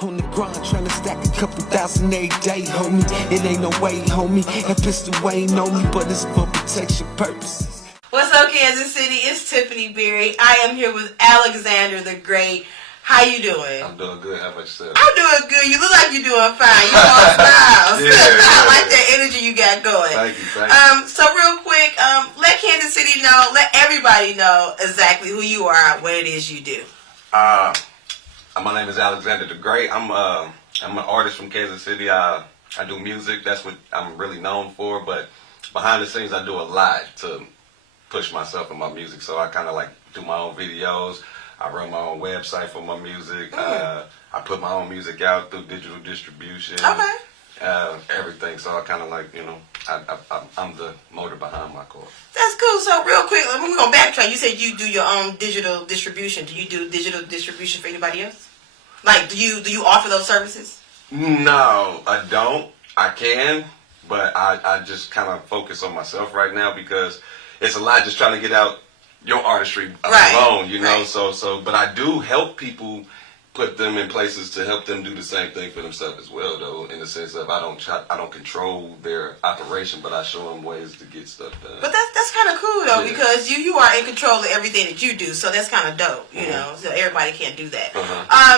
On the grind, trying to stack a couple thousand every day, homie. It ain't no way, homie. That pistol ain't on me, but it's for protection purposes. What's up, Kansas City? It's Tiffany Berry. I am here with Alexanda Tha Great. How you doing? I'm doing good. How about yourself? I'm doing good. You look like you're doing fine. You all smiles. I like that energy you got going. Thank you. So real quick, let Kansas City know, let everybody know exactly who you are, what it is you do. My name is Alexanda Tha Great. I'm an artist from Kansas City. I do music. That's what I'm really known for. But behind the scenes, I do a lot to push myself in my music. So I kind of like do my own videos. I run my own website for my music. I put my own music out through digital distribution. Okay. Everything. So I kind of like, I'm the motor behind my core. That's cool. So real quick, we're going to backtrack. You said you do your own digital distribution. Do you do digital distribution for anybody else? Like, do you offer those services? No, I don't. I can, but I just kind of focus on myself right now because it's a lot just trying to get out your artistry alone, you know. Right. So, but I do help people, put them in places to help them do the same thing for themselves as well, though, in the sense of I don't control their operation, but I show them ways to get stuff done. But that's kind of cool though, because you are in control of everything that you do, so that's kind of dope, you know. So everybody can't do that.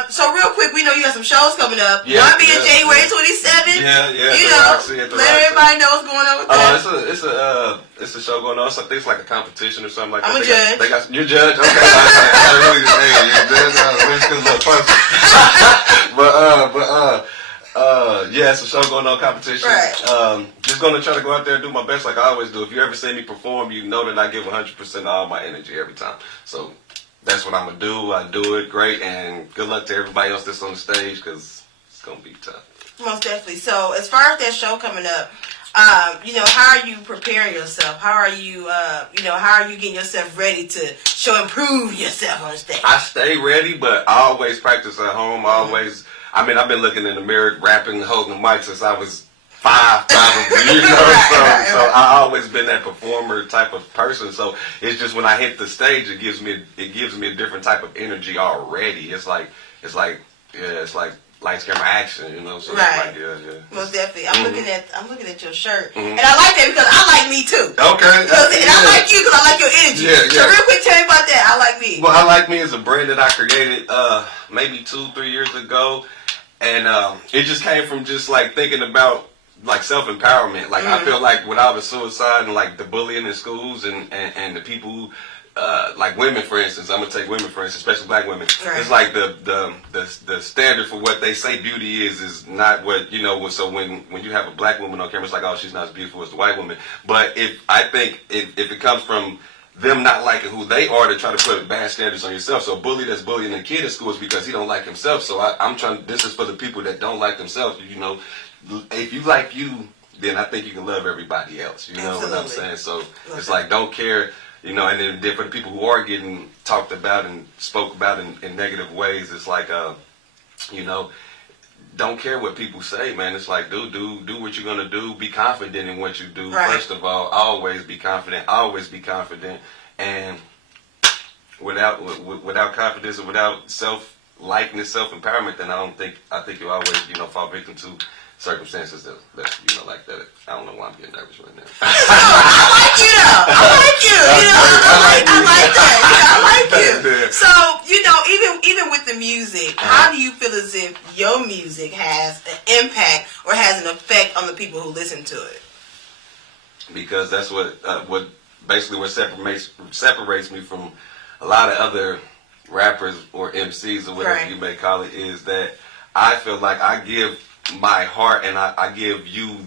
So real quick, we know you got some shows coming up. One being January 27th. You know, Roxy at the let Roxy. Everybody know what's going on with that. It's a show going on. So I think it's like a competition or something like that. I'm a judge. You're a judge? Okay. I really just you're a judge. We're just gonna look person. Yeah, it's a show going on, competition. Right. Just gonna try to go out there and do my best like I always do. If you ever see me perform, you know that I give 100% of all my energy every time. So that's what I'm gonna do. I do it great, and good luck to everybody else that's on the stage because it's gonna be tough. Most definitely. So as far as that show coming up, how are you preparing yourself? How are you, how are you getting yourself ready to improve yourself on stage? I stay ready, but I always practice at home. I've been looking in the mirror, rapping, holding the mic since I was five, so I always been that performer type of person. So it's just when I hit the stage, it gives me a different type of energy already. It's like lights, camera, action, you know. So right. Most definitely. I'm looking at your shirt, and I like that because I like me too. Okay. And I like you because I like your energy. So real quick, tell me about that. I like me. Well, I like me is a brand that I created maybe 2-3 years ago, and it just came from just like thinking about like self-empowerment. Like I feel like with all the suicide and like the bullying in schools and the people who, like women, for instance, I'm gonna take women for instance, especially black women. Right. It's like the standard for what they say beauty is not what you know. So when you have a black woman on camera, it's like, oh, she's not as beautiful as the white woman. But if it comes from them not liking who they are to try to put bad standards on yourself. So a bully that's bullying a kid at school is because he don't like himself. So I'm trying. This is for the people that don't like themselves. You know, if you like you, then I think you can love everybody else. You know Absolutely. what I'm saying? So it's like don't care. You know, and then for the people who are getting talked about and spoke about in negative ways, it's like, don't care what people say, man. It's like, do what you're gonna do. Be confident in what you do. Right. First of all, always be confident. Always be confident. And without confidence and without self-likeness, self-empowerment, then I think you'll always, fall victim to circumstances that like that. I don't know why I'm getting nervous right now. I like you though. I like you. I like that. I like you. So, even with the music, how do you feel as if your music has an impact or has an effect on the people who listen to it? Because that's what separates me from a lot of other rappers or MCs or whatever you may call it, is that I feel like I give my heart and I give you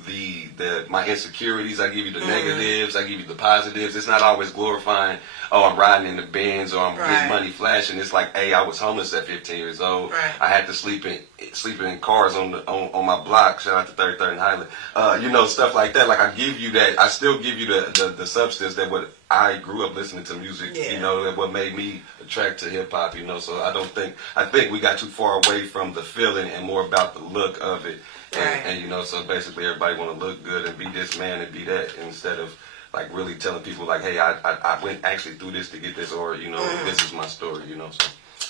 my insecurities, I give you the negatives, I give you the positives. It's not always glorifying, oh, I'm riding in the Benz or I'm getting money flashing. It's like, hey, I was homeless at 15 years old. I had to sleep in cars on my block. Shout out to 33rd and Highland. Stuff like that. Like I give you that. I still give you the substance that what I grew up listening to music. That what made me attract to hip hop. So I think we got too far away from the feeling and more about the look of it. And so basically everybody want to look good and be this man and be that instead of like really telling people like, hey, I went actually through this to get this, or this is my story. So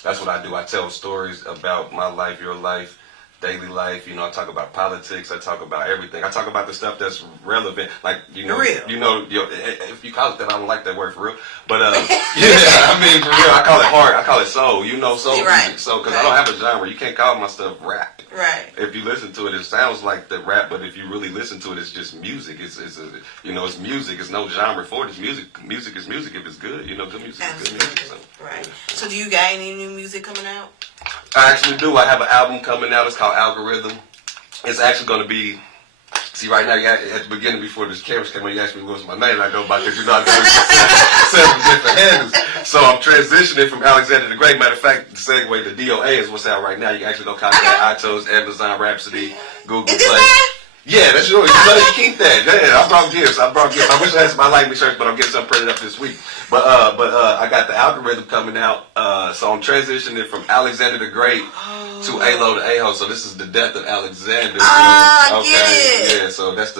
that's what I do. I tell stories about my life, your life, daily life. You know, I talk about politics. I talk about everything. I talk about the stuff that's relevant. Like, you know, if you call it that, I don't like that word for real. But, yeah, I mean, for real, I call it heart. I call it soul. You know, soul music. So, because I don't have a genre. You can't call my stuff rap. Right. If you listen to it, it sounds like the rap, but if you really listen to it, it's just music. It's music. It's no genre for it. It's music. Music is music if it's good. You know, good music is good music. So. Right. So do you got any new music coming out? I actually do. I have an album coming out. It's called Algorithm. It's actually going to be... See, right now, at the beginning, before this cameras came on, you asked me what's my name. I go by because, you know, I got seven different handles. So I'm transitioning from Alexanda Tha Great. Matter of fact, the segue to DOA is what's out right now. You can actually go contact iTunes, Amazon, Rhapsody, Google Play. Yeah, that's yours. You better keep that. Yeah, I brought gifts. I wish I had my lightning shirts, but I'm getting something printed up this week. But I got the Algorithm coming out. So I'm transitioning from Alexanda Tha Great to Alo the A Hole. So this is the death of Alexander. Okay. Yeah. So that's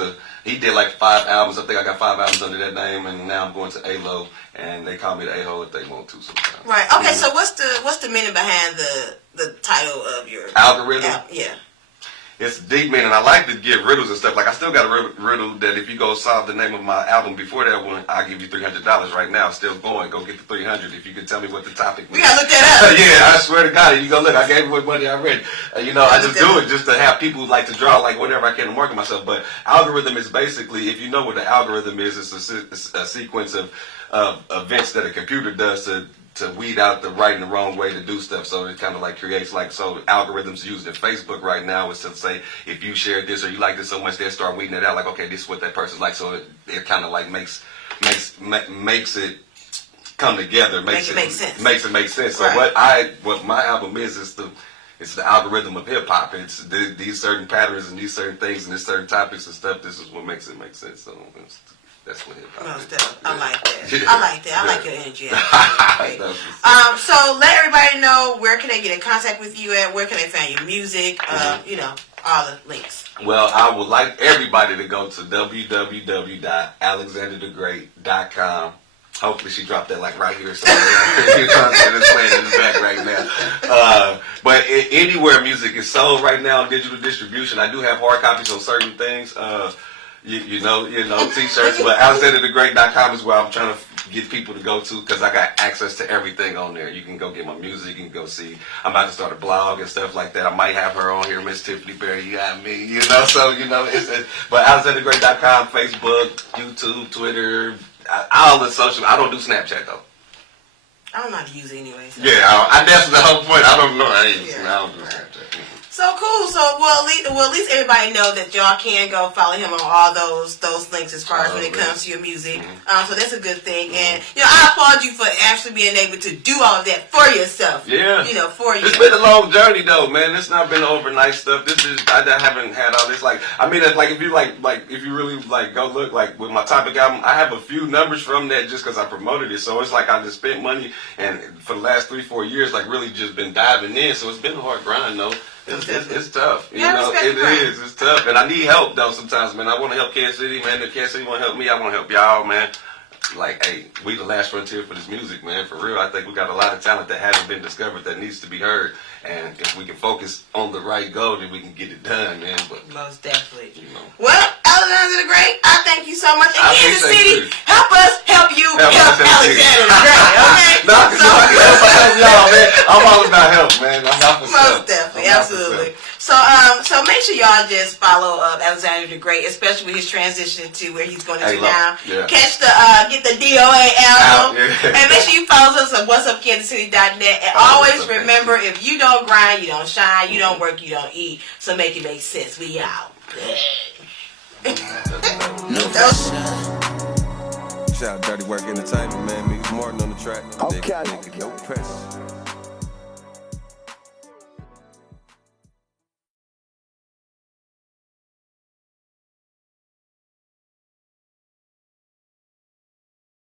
he did like 5 albums. I think I got 5 albums under that name, and now I'm going to Alo, and they call me the A Hole if they want to sometimes. Right. Okay. So what's the meaning behind the title of your Algorithm? Yeah. It's deep meaning. I like to give riddles and stuff. Like, I still got a riddle that if you go solve the name of my album before that one, I'll give you $300 right now. Still going. Go get the 300 if you can tell me what the topic was. We gotta look that up. Yeah, I swear to God. You go look. I gave away money already. You know, I just do it just to have people like to draw like whatever I can to market myself. But algorithm is basically, if you know what the algorithm is, it's a sequence of events that a computer does to weed out the right and the wrong way to do stuff. So it kind of like creates so algorithms used in Facebook right now is to say, if you share this or you like this so much, they'll start weeding it out. Like, okay, this is what that person's like. So it kind of like makes it come together. Makes it make sense. Makes it make sense. Right. So what my album is it's the algorithm of hip hop. It's these certain patterns and these certain things and these certain topics and stuff. This is what makes it make sense. So that's what hip hop is. I like that. Yeah. I like that. I like your energy. So let everybody know, where can they get in contact with you at? Where can they find your music? You know, all the links. Well, I would like everybody to go to www.alexanderthegreat.com. Hopefully she dropped that like right here somewhere. It's playing in the back right now. But anywhere music is sold right now, digital distribution. I do have hard copies on certain things. You know, T-shirts. But AlexanderTheGreat.com is where I'm trying to get people to go to, because I got access to everything on there. You can go get my music. You can go see. I'm about to start a blog and stuff like that. I might have her on here, Miss Tiffany Berry. You got me. You know, so but AlexanderTheGreat.com, Facebook, YouTube, Twitter, all the social. I don't do Snapchat though. I don't know how to use it anyway. So. Yeah, that's the whole point. I don't know. I don't do Snapchat. So cool. So at least everybody know that y'all can go follow him on all those links as far as when it comes to your music. So that's a good thing. And I applaud you for actually being able to do all of that for yourself. Yeah. For you. It's been a long journey though, man. It's not been overnight stuff. I haven't had all this. If you really go look with my topic album, I have a few numbers from that just because I promoted it. So it's like I just spent money, and for the last 3-4 years, really just been diving in. So it's been a hard grind though. It's tough. It is. It's tough. And I need help, though, sometimes, man. I want to help Kansas City, man. If Kansas City want to help me, I want to help y'all, man. Hey, we the last frontier for this music, man. For real, I think we got a lot of talent that hasn't been discovered that needs to be heard. And if we can focus on the right goal, then we can get it done, man. But most definitely. Well, Alexanda Tha Great, I thank you so much. And Kansas City, help us help you help Alexanda Tha Great, okay? Help y'all, man. I'm all about help, man. I'm not for most definitely, absolutely. So make sure y'all just follow Alexanda Tha Great, especially with his transition to where he's going to do now. Yeah. Catch get the DOA album, and make sure you follow us on whatsupkansascity.net. And always remember, if you don't grind, you don't shine. You don't work, you don't eat. So make it make sense. We out. Shout out Dirty Work Entertainment, man. Meeks Martin on the track. Okay. No press.